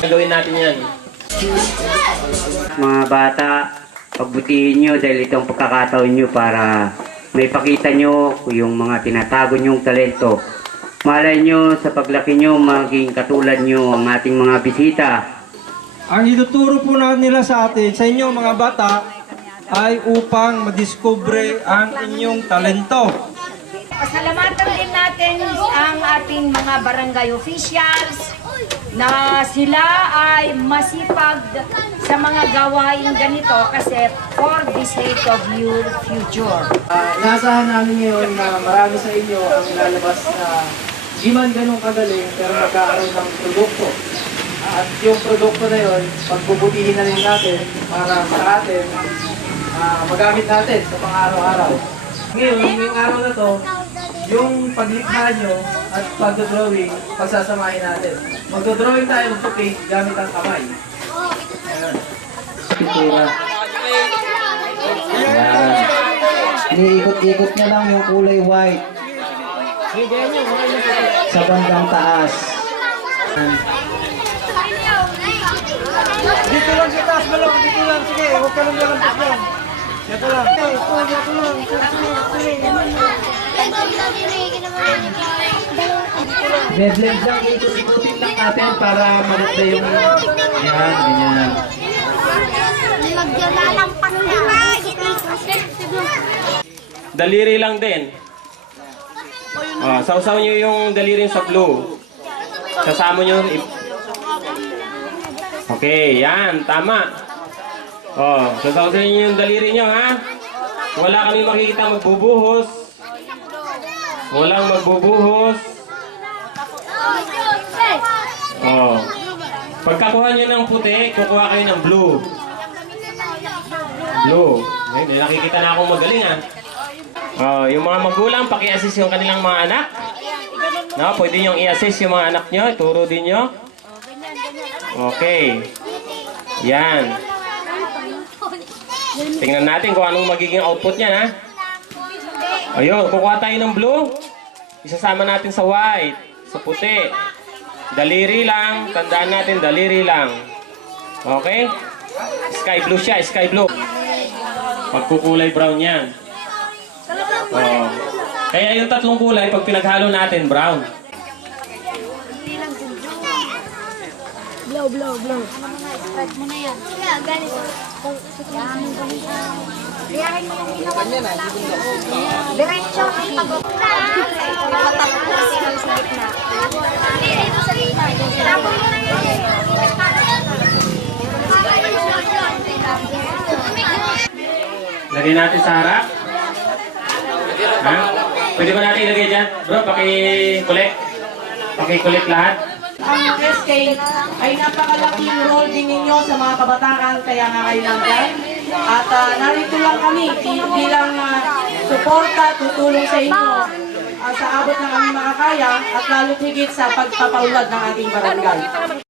Gagawin natin yan. Mga bata, pagbutihin nyo dahil itong pagkakataon nyo para may pakita nyo yung mga tinatago nyong talento. Malay nyo sa paglaki nyo maging katulad nyo ang ating mga bisita. Ang ituturo po na nila sa atin, sa inyo mga bata, ay upang madiskubre ang inyong talento. Pasalamatan din natin ang ating mga barangay officials na sila ay masipag sa mga gawain ganito kasi for the sake of your future. Inaasahan namin ngayon na marami sa inyo ang lalabas na di man ganun kagaling pero magkakaroon ng produkto. At yung produkto na yun, pagbubutihin na rin natin para sa atin, ah, magamit natin sa pang-araw-araw. Ngayon, ngayong araw na to, yung paglikha nyo at pagdodrawing, pagsasamahin natin. Magdodrawing tayo ng puti gamit ang kamay. Ayan. Pintura. Ayan. Iniikot-ikot niya lang yung kulay white. Sa bandang taas. Dito lang sa taas, balong. Dito lang. Sige, huwag ka lang lalampas lang. Dito lang. Dito lang. Bedlend lang, ikot-ikotin lang natin para maganda yung... Yan, ganyan. Maglalalampas na. Daliri lang din. Ah, sausaw nyo yung daliri sa blue. Sasama nyo. Okay, yan. Tama. Oh, sasawsaw nyo yung daliri nyo, ha? Wala kami makikita magbubuhos. Walang magbubuhos. Oh. Pagkakuha nyo ng puti, kukuha kayo ng blue. Blue. Ay, may nakikita na akong magaling, ah. Oh, yung mga magulang, paki-assist yung kanilang mga anak. No, pwede nyo i-assist yung mga anak nyo, ituro din nyo. Okay. Yan. Tingnan natin kung anong magiging output niyan, ha? Ayun, kukuha tayo ng blue. Isasama natin sa white, sa puti. Daliri lang, tandaan natin, daliri lang. Okay? Sky blue siya, sky blue. Pagkukulay brown yan. Oh. Kaya yung tatlong kulay, pag pinaghalo natin, brown. Blow, blow, blow. Spread mo na yan. Kaya, ganito. Kung yan, ganito. Liyahin mo yung ginawa mo sa laki. Diretso pagpunta. Patatapos na sila sa gitna. Dito sa gitna. Tapos mo na yun. Lagay natin sa harap. Ha? Pwede ba natin ilagay dyan? Bro, paki-collect. Paki-collect lahat. Ang SK ay napakalaking role din ninyo sa mga kabataan kaya nga kayo nandyan. At ah, narito lang kami bi- bilang ah, suporta, tutulong sa inyo ah, sa abot ng aming makakaya at lalo higit sa pagpapaulad ng ating barangay.